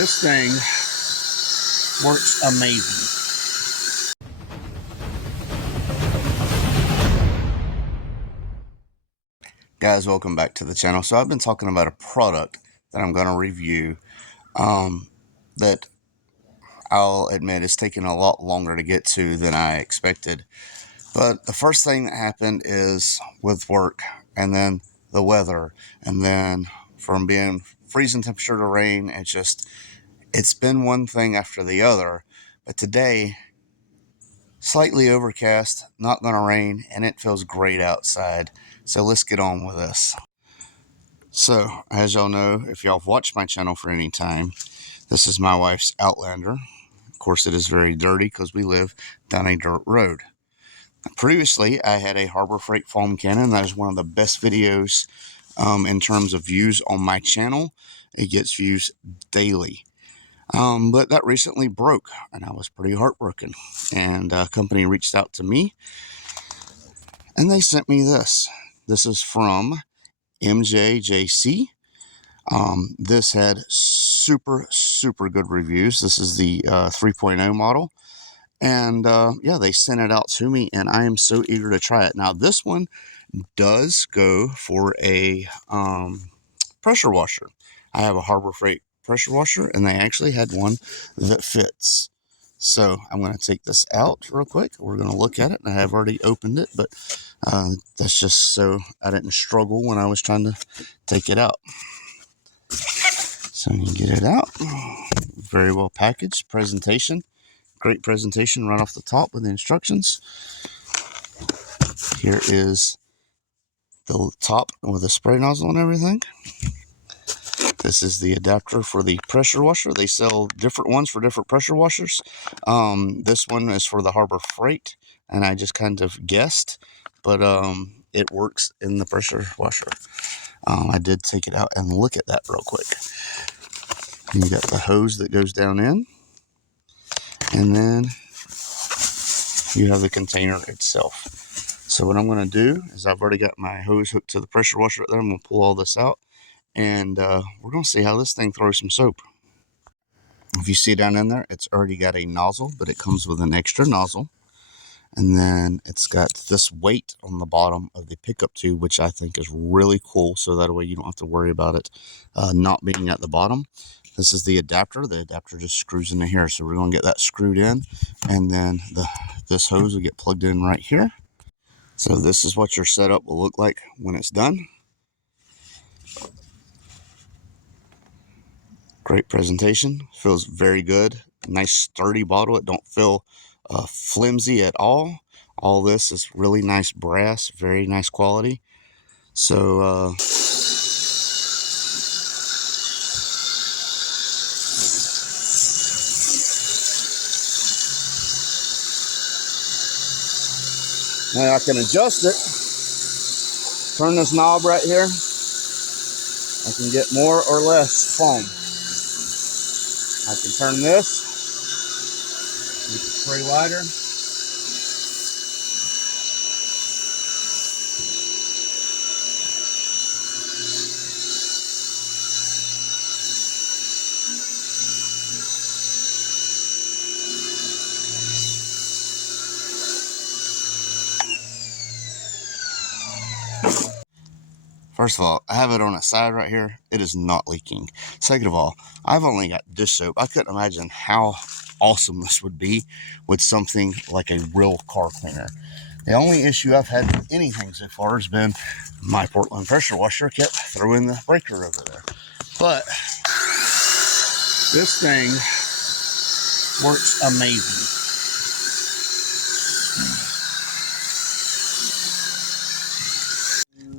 This thing works amazing. Guys, welcome back to the channel. So I've been talking about a product that I'm going to review that I'll admit is taking a lot longer to get to than I expected. But the first thing that happened is with work, and then the weather, and then from being freezing temperature to rain, it's been one thing after the other. But today, slightly overcast, not going to rain, and it feels great outside. So let's get on with this. So, as y'all know, if y'all have watched my channel for any time, this is my wife's Outlander. Of course, it is very dirty because we live down a dirt road. Previously, I had a Harbor Freight foam cannon. That is one of the best videos in terms of views on my channel. It gets views daily. But that recently broke, and I was pretty heartbroken. And a company reached out to me, and they sent me this. This is from MJJC. This had super good reviews. This is the 3.0 model. And yeah, they sent it out to me, and I am so eager to try it. Now, this one does go for a pressure washer. I have a Harbor Freight pressure washer, and they actually had one that fits. So I'm going to take this out real quick. We're going to look at it, and I have already opened it, but that's just so I didn't struggle when I was trying to take it out. So you get it out. Very well packaged. Presentation. Great presentation right off the top with the instructions. Here is the top with the spray nozzle and everything. This is the adapter for the pressure washer. They sell different ones for different pressure washers. This one is for the Harbor Freight, and I just kind of guessed, but it works in the pressure washer. I did take it out and look at that real quick. And you got the hose that goes down in, and then you have the container itself. So what I'm going to do is I've already got my hose hooked to the pressure washer right there. I'm going to pull all this out, and we're going to see how this thing throws some soap. If you see down in there, it's already got a nozzle, but it comes with an extra nozzle. And then it's got this weight on the bottom of the pickup tube, which I think is really cool. So that way you don't have to worry about it not being at the bottom. This is the adapter. The adapter just screws into here. So we're going to get that screwed in. And then this hose will get plugged in right here. So this is what your setup will look like when it's done. Great presentation. Feels very good. Nice sturdy bottle. It don't feel flimsy at all. All this is really nice brass. Very nice quality. So now I can adjust it. Turn this knob right here. I can get more or less foam. I can turn this, make the spray wider. First of all, I have it on its side right here. It is not leaking. Second of all, I've only got dish soap. I couldn't imagine how awesome this would be with something like a real car cleaner. The only issue I've had with anything so far has been my Portland pressure washer kept throwing the breaker over there. But this thing works amazing.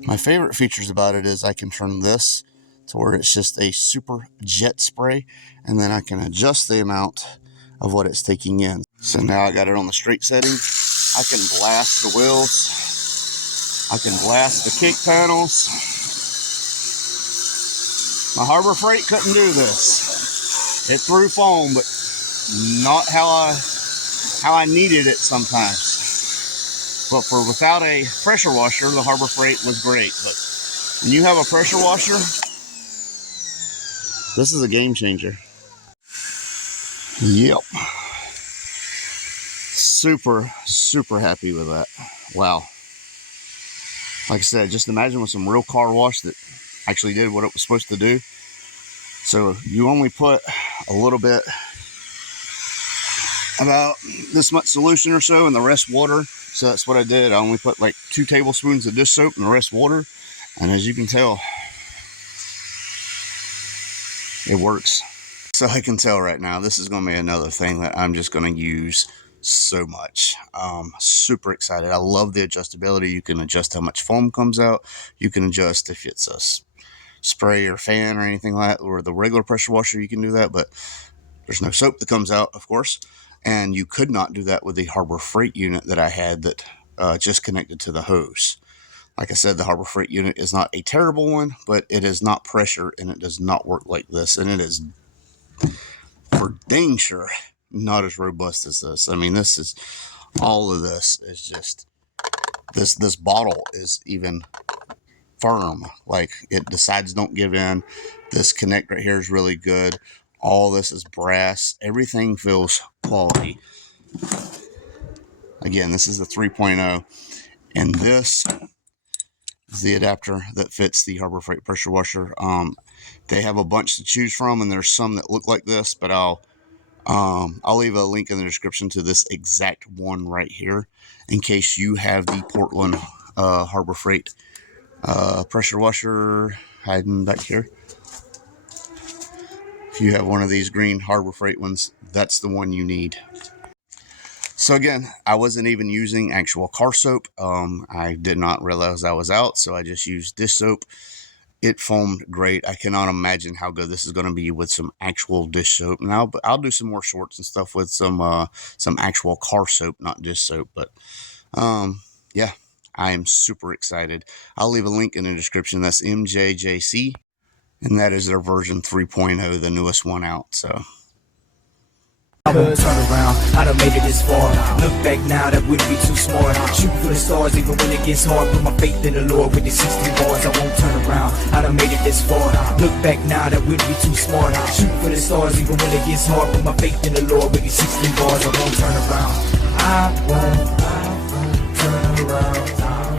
My favorite features about it is I can turn this to where it's just a super jet spray, and then I can adjust the amount of what it's taking in. So now I got it on the straight setting. I can blast the wheels. I can blast the kick panels. My Harbor Freight couldn't do this. It threw foam, but not how I needed it sometimes. But without a pressure washer, the Harbor Freight was great. But when you have a pressure washer, this is a game changer. Yep. Super happy with that. Wow. Like I said, just imagine with some real car wash that actually did what it was supposed to do. So you only put a little bit, about this much solution or so, and the rest water. So that's what I did. I only put like 2 tablespoons of dish soap and the rest water. And as you can tell, it works. So I can tell right now, this is going to be another thing that I'm just going to use so much. Super excited. I love the adjustability. You can adjust how much foam comes out. You can adjust if it's a spray or fan or anything like that, or the regular pressure washer, you can do that, but there's no soap that comes out, of course. And you could not do that with the Harbor Freight unit that I had that just connected to the hose. Like I said, the Harbor Freight unit is not a terrible one, but it is not pressure and it does not work like this. And it is for dang sure not as robust as this. I mean, this is, all of this is just, this bottle is even firm. Like, the sides don't give in. This connect right here is really good. All this is brass. Everything feels quality. Again, this is the 3.0, and this is the adapter that fits the Harbor Freight pressure washer. They have a bunch to choose from, and there's some that look like this, but I'll leave a link in the description to this exact one right here in case you have the Portland Harbor Freight pressure washer hiding back here. If you have one of these green Harbor Freight ones, that's the one you need. So again, I wasn't even using actual car soap. I did not realize I was out, so I just used dish soap. It foamed great. I cannot imagine how good this is going to be with some actual dish soap. Now I'll do some more shorts and stuff with some actual car soap, not dish soap. But yeah, I am super excited. I'll leave a link in the description. That's MJJC, and that is their version 3.0, the newest one out. So I won't turn around, I done made it this far. Look back now, that wouldn't be too smart. Shoot for the stars even when it gets hard. Put my faith in the Lord with the 16 bars. I won't turn around, I done made it this far. Look back now, that wouldn't be too smart. Shoot for the stars even when it gets hard. Put my faith in the Lord with the 16 bars. I won't turn around, I won't turn around.